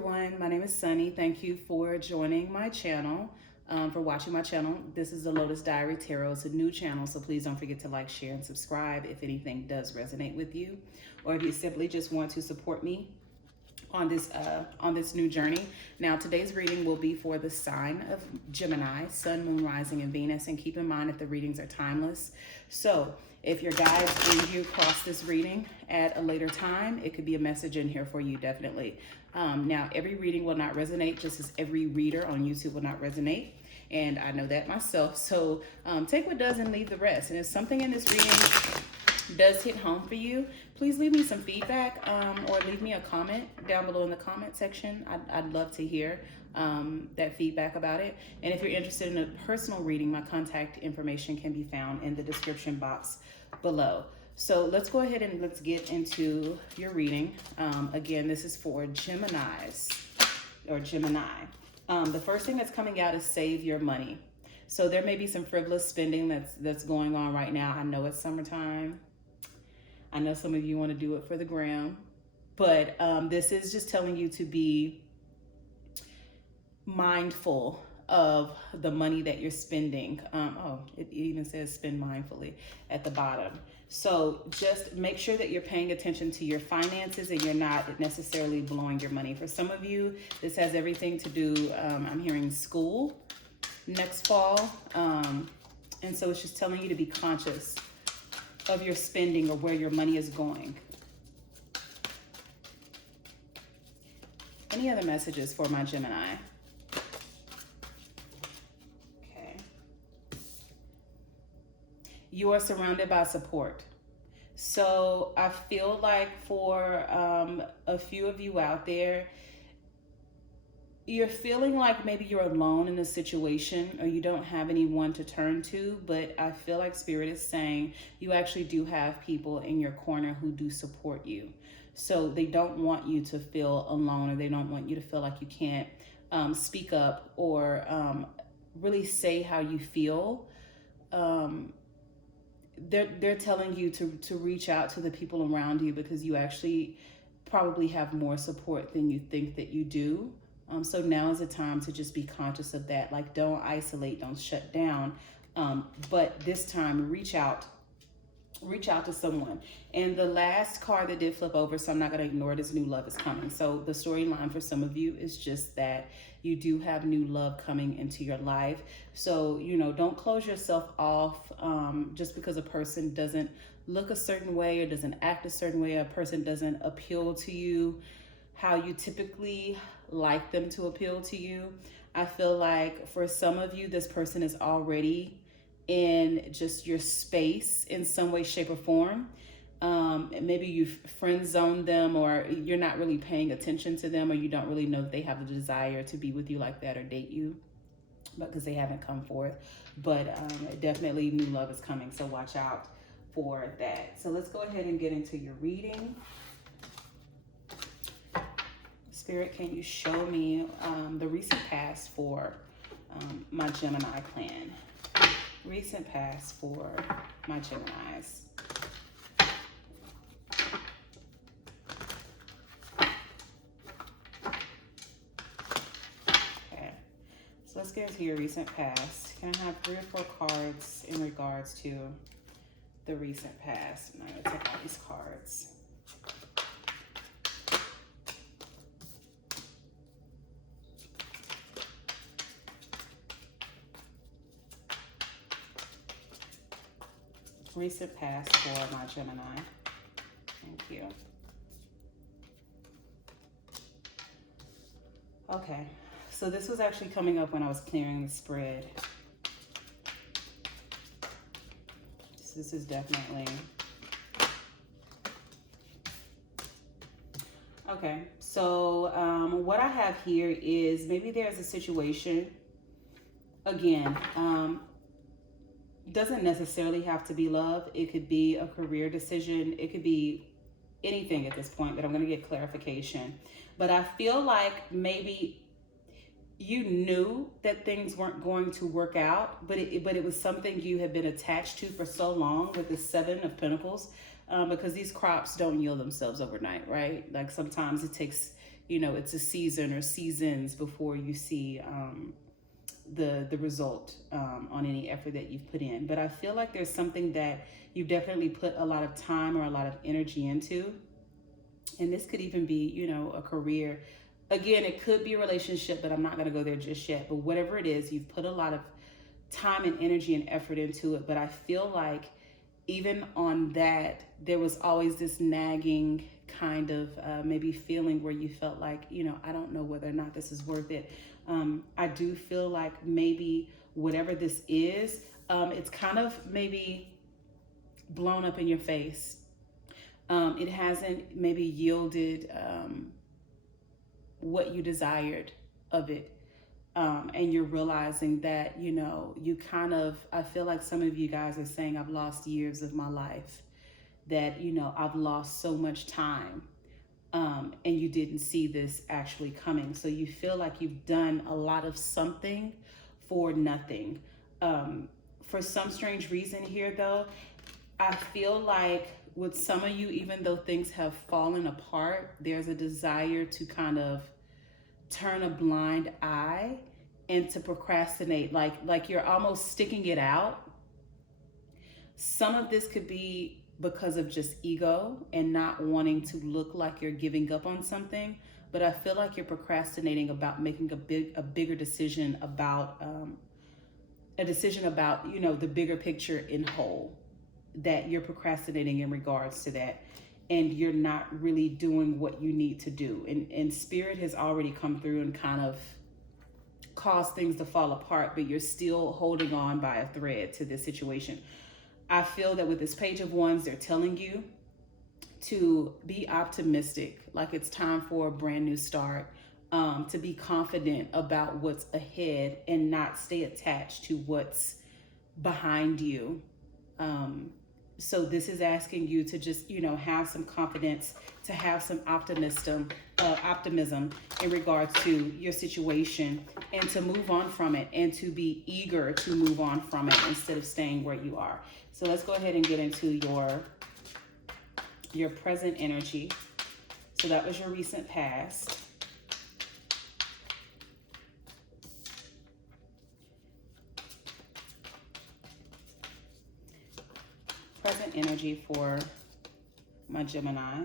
everyone, my name is Sunny. Thank you for joining my channel, for watching my channel. This is the Lotus Diary Tarot. It's a new channel, so please don't forget to like, share, and subscribe if anything does resonate with you, or if you simply just want to support me on this new journey. Now, today's reading will be for the sign of Gemini, Sun, Moon, Rising, and Venus. And keep in mind that the readings are timeless. So if your guides bring you across this reading at a later time, it could be a message in here for you, definitely. Now, every reading will not resonate, just as every reader on YouTube will not resonate. And I know that myself. So take what does and leave the rest. And if something in this reading does hit home for you, please leave me some feedback or leave me a comment down below in the comment section. I'd love to hear that feedback about it. And if you're interested in a personal reading, my contact information can be found in the description box below. So let's go ahead and let's get into your reading. Again, this is for Geminis or Gemini. The first thing that's coming out is save your money. So there may be some frivolous spending that's going on right now. I know it's summertime. I know some of you want to do it for the gram, but this is just telling you to be mindful of the money that you're spending. Oh, it even says spend mindfully at the bottom. So just make sure that you're paying attention to your finances and you're not necessarily blowing your money. For some of you, this has everything to do, I'm hearing school next fall. And so it's just telling you to be conscious of your spending or where your money is going. Any other messages for my Gemini? Okay. You are surrounded by support. So I feel like for a few of you out there, you're feeling like maybe you're alone in a situation or you don't have anyone to turn to, but I feel like Spirit is saying you actually do have people in your corner who do support you. So they don't want you to feel alone, or they don't want you to feel like you can't speak up or really say how you feel. They're telling you to reach out to the people around you because you actually probably have more support than you think that you do. So now is the time to just be conscious of that. Like, don't isolate, don't shut down. But this time, reach out to someone. And the last card that did flip over, so I'm not going to ignore it, is new love is coming. So the storyline for some of you is just that you do have new love coming into your life. So, you know, don't close yourself off just because a person doesn't look a certain way or doesn't act a certain way. A person doesn't appeal to you how you typically like them to appeal to you. I feel like for some of you, this person is already in just your space in some way, shape, or form. Maybe you've friend zoned them, or you're not really paying attention to them, or you don't really know that they have a desire to be with you like that or date you, but because they haven't come forth. But definitely new love is coming, so watch out for that. So let's go ahead and get into your reading. Spirit, can you show me the recent past for my Gemini clan? Recent past for my Geminis. Okay, so let's get into your recent past. Can I have 3 or 4 cards in regards to the recent past? I'm going to take all these cards. Recent past for my Gemini. Thank you. Okay, so this was actually coming up when I was clearing the spread. This is definitely... Okay, so what I have here is maybe there's a situation, again, doesn't necessarily have to be love. It could be a career decision. It could be anything at this point, but I'm going to get clarification. But I feel like maybe you knew that things weren't going to work out, but it was something you had been attached to for so long with the 7 of Pentacles, because these crops don't yield themselves overnight, right? Like sometimes it takes it's a season or seasons before you see the result on any effort that you've put in. But I feel like there's something that you've definitely put a lot of time or a lot of energy into. And this could even be, a career. Again, it could be a relationship, but I'm not going to go there just yet. But whatever it is, you've put a lot of time and energy and effort into it. But I feel like even on that, there was always this nagging kind of maybe feeling where you felt like, I don't know whether or not this is worth it. I do feel like maybe whatever this is, it's kind of maybe blown up in your face. It hasn't maybe yielded what you desired of it. And you're realizing that, you kind of, I feel like some of you guys are saying, I've lost years of my life, that, I've lost so much time, and you didn't see this actually coming. So you feel like you've done a lot of something for nothing. For some strange reason here, though, I feel like with some of you, even though things have fallen apart, there's a desire to kind of turn a blind eye and to procrastinate, like you're almost sticking it out. Some of this could be because of just ego and not wanting to look like you're giving up on something. But I feel like you're procrastinating about making a bigger decision about the bigger picture in whole, that you're procrastinating in regards to that. And you're not really doing what you need to do. And spirit has already come through and kind of caused things to fall apart, but you're still holding on by a thread to this situation. I feel that with this Page of Wands, they're telling you to be optimistic, like it's time for a brand new start, to be confident about what's ahead and not stay attached to what's behind you. So this is asking you to just, have some confidence, to have some optimism in regards to your situation, and to move on from it, and to be eager to move on from it instead of staying where you are. So let's go ahead and get into your present energy. So that was your recent past. Present energy for my Gemini.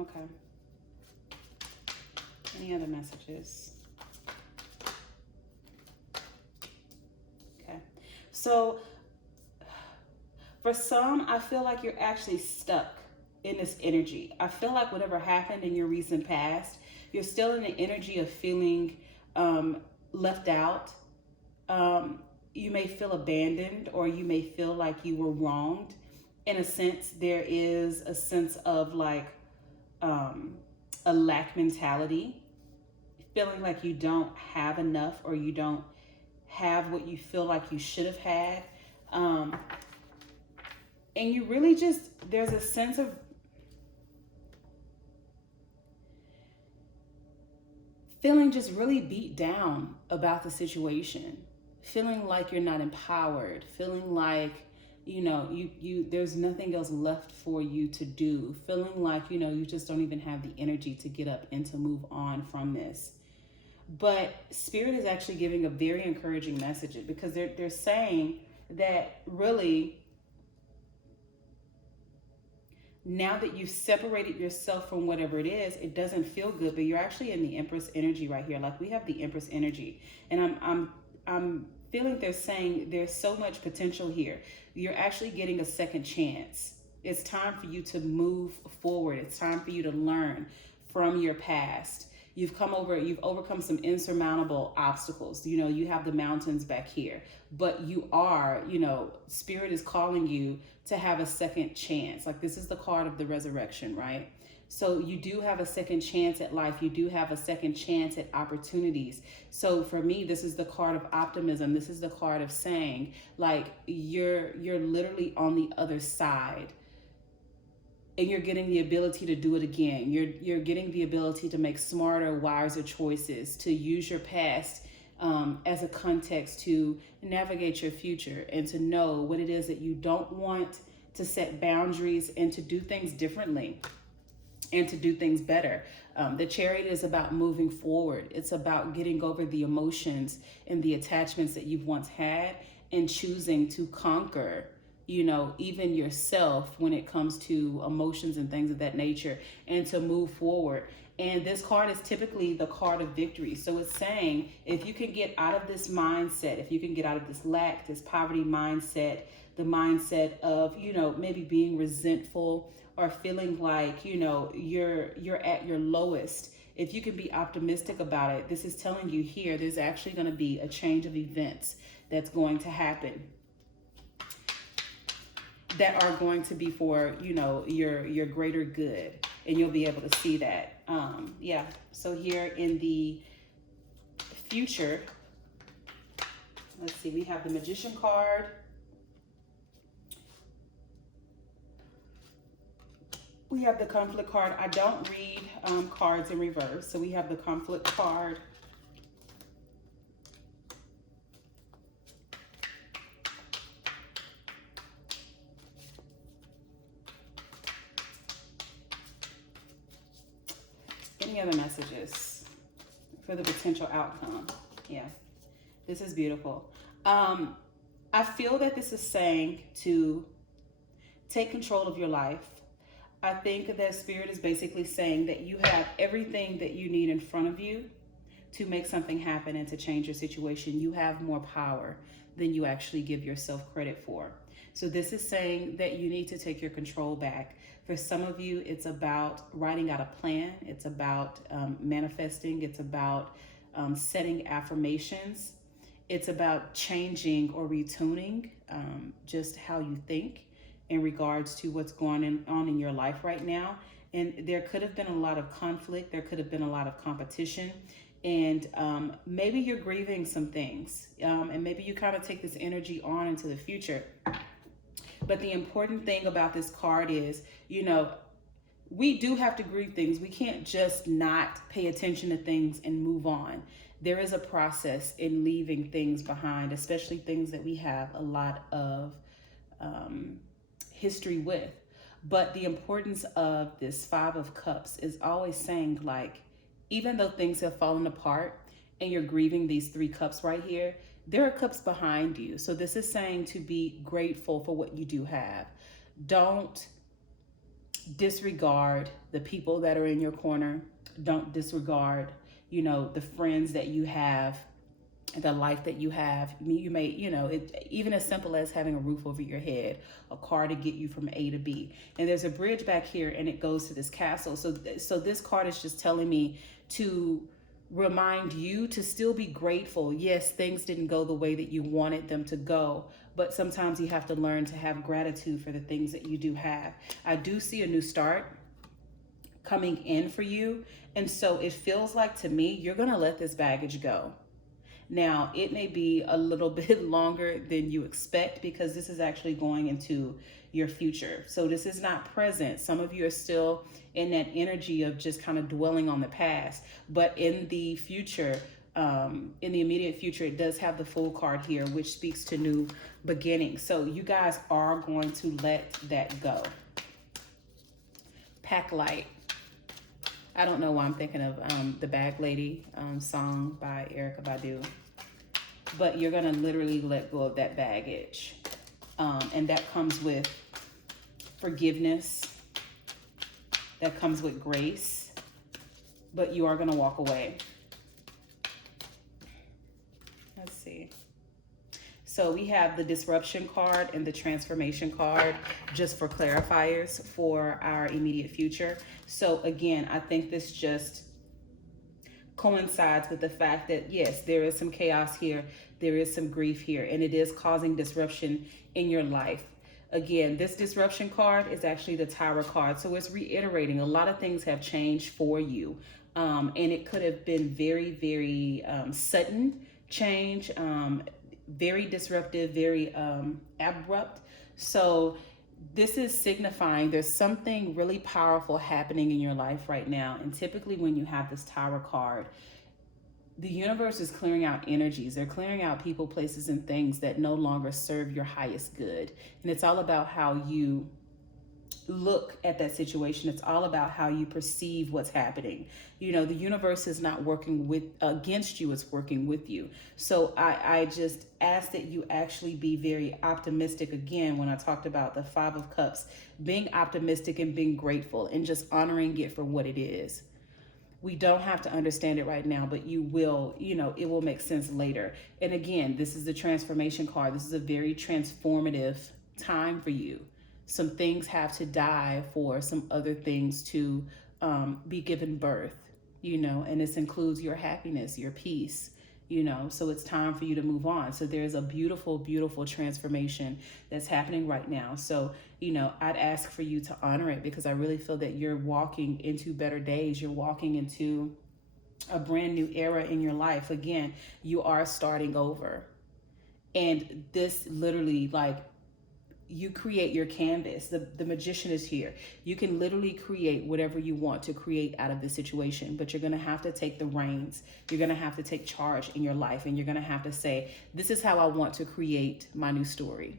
Okay. Any other messages? Okay. So for some, I feel like you're actually stuck in this energy. I feel like whatever happened in your recent past, you're still in the energy of feeling left out. You may feel abandoned, or you may feel like you were wronged. In a sense, there is a sense of like a lack mentality, feeling like you don't have enough, or you don't have what you feel like you should have had. And you really just, there's a sense of feeling just really beat down about the situation, feeling like you're not empowered, feeling like, there's nothing else left for you to do, feeling like, you just don't even have the energy to get up and to move on from this. But Spirit is actually giving a very encouraging message, because they're saying that really, now that you've separated yourself from whatever it is, it doesn't feel good, but you're actually in the Empress energy right here. Like we have the Empress energy, and I'm feeling they're saying there's so much potential here. You're actually getting a second chance. It's time for you to move forward. It's time for you to learn from your past. You've overcome some insurmountable obstacles. You have the mountains back here, but you are, Spirit is calling you to have a second chance. Like this is the card of the resurrection, right? So you do have a second chance at life. You do have a second chance at opportunities. So for me, this is the card of optimism. This is the card of saying, like, you're literally on the other side. and you're getting the ability to do it again. You're getting the ability to make smarter, wiser choices, to use your past as a context to navigate your future and to know what it is that you don't want, to set boundaries and to do things differently and to do things better. The Chariot is about moving forward. It's about getting over the emotions and the attachments that you've once had and choosing to conquer, you know, even yourself when it comes to emotions and things of that nature, and to move forward. And this card is typically the card of victory. So it's saying if you can get out of this mindset, if you can get out of this lack, this poverty mindset, the mindset of, you know, maybe being resentful or feeling like, you know, you're at your lowest. If you can be optimistic about it, this is telling you here there's actually going to be a change of events that's going to happen, that are going to be for, you know, your greater good, and you'll be able to see that. Yeah, so here in the future, let's see, we have the Magician card. We have the Conflict card. I don't read cards in reverse, so we have the Conflict card. Any other messages for the potential outcome? Yeah, this is beautiful. I feel that this is saying to take control of your life. I think that Spirit is basically saying that you have everything that you need in front of you to make something happen and to change your situation. You have more power than you actually give yourself credit for. So this is saying that you need to take your control back. For some of you, it's about writing out a plan. It's about manifesting. It's about setting affirmations. It's about changing or retuning just how you think in regards to what's going on in your life right now. And there could have been a lot of conflict. There could have been a lot of competition. And maybe you're grieving some things. And maybe you kind of take this energy on into the future. But the important thing about this card is, you know, we do have to grieve things. We can't just not pay attention to things and move on. There is a process in leaving things behind, especially things that we have a lot of history with. But the importance of this Five of Cups is always saying, like, even though things have fallen apart and you're grieving these three cups right here, there are cups behind you. So this is saying to be grateful for what you do have. Don't disregard the people that are in your corner. Don't disregard, you know, the friends that you have, the life that you have. You may, you know, even as simple as having a roof over your head, a car to get you from A to B. And there's a bridge back here and it goes to this castle. So this card is just telling me to remind you to still be grateful. Yes, things didn't go the way that you wanted them to go, but sometimes you have to learn to have gratitude for the things that you do have. I do see a new start coming in for you. And so it feels like to me, you're going to let this baggage go. Now, it may be a little bit longer than you expect because this is actually going into your future. So this is not present. Some of you are still in that energy of just kind of dwelling on the past. But in the future, in the immediate future, it does have the Fool card here, which speaks to new beginnings. So you guys are going to let that go. Pack Light. I don't know why I'm thinking of the Bag Lady song by Erykah Badu. But you're going to literally let go of that baggage. And that comes with forgiveness. That comes with grace. But you are going to walk away. Let's see. So we have the Disruption card and the Transformation card just for clarifiers for our immediate future. So again, I think this just coincides with the fact that yes, there is some chaos here, there is some grief here, and it is causing disruption in your life. Again, this Disruption card is actually the Tower card, so it's reiterating a lot of things have changed for you, and it could have been very, very sudden change, very disruptive, very abrupt. So this is signifying there's something really powerful happening in your life right now. And typically when you have this Tower card, the universe is clearing out energies. They're clearing out people, places, and things that no longer serve your highest good. And it's all about how you look at that situation. It's all about how you perceive what's happening. You know, the universe is not working with against you, it's working with you. So I just ask that you actually be very optimistic. Again, when I talked about the Five of Cups, being optimistic and being grateful and just honoring it for what it is. We don't have to understand it right now, but you will, you know, it will make sense later. And again, this is the transformation card. This is a very transformative time for you. Some things have to die for some other things to be given birth, you know, and this includes your happiness, your peace, you know, so it's time for you to move on. So there's a beautiful, beautiful transformation that's happening right now. So, you know, I'd ask for you to honor it, because I really feel that you're walking into better days. You're walking into a brand new era in your life. Again, you are starting over. And this literally, like, you create your canvas. The magician is here. You can literally create whatever you want to create out of this situation, but you're going to have to take the reins. You're going to have to take charge in your life, and you're going to have to say, this is how I want to create my new story.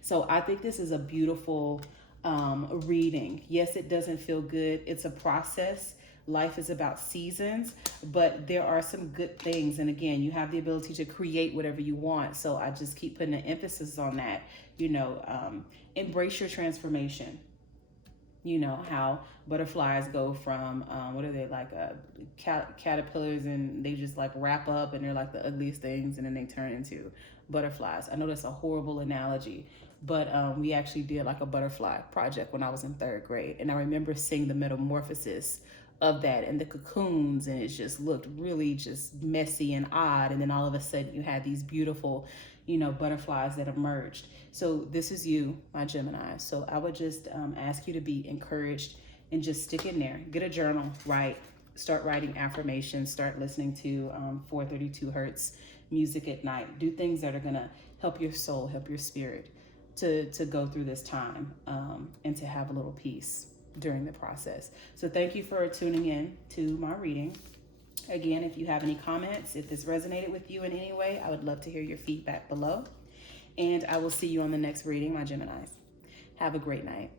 So I think this is a beautiful reading. Yes, it doesn't feel good. It's a process. Life is about seasons, but there are some good things. And again, you have the ability to create whatever you want. So I just keep putting an emphasis on that. You know, embrace your transformation. You know how butterflies go from what are they, like caterpillars, and they just like wrap up and they're like the ugliest things, and then they turn into butterflies. I know that's a horrible analogy, but we actually did like a butterfly project when I was in 3rd grade, and I remember seeing the metamorphosis of that and the cocoons, and it just looked really just messy and odd, and then all of a sudden you had these beautiful, you know, butterflies that emerged. So this is you, my Gemini. So I would just ask you to be encouraged and just stick in there. Get a journal, write, start writing affirmations, start listening to 432 hertz music at night. Do things that are gonna help your soul, help your spirit to go through this time and to have a little peace during the process. So thank you for tuning in to my reading. Again, if you have any comments, if this resonated with you in any way, I would love to hear your feedback below. And I will see you on the next reading, my Geminis. Have a great night.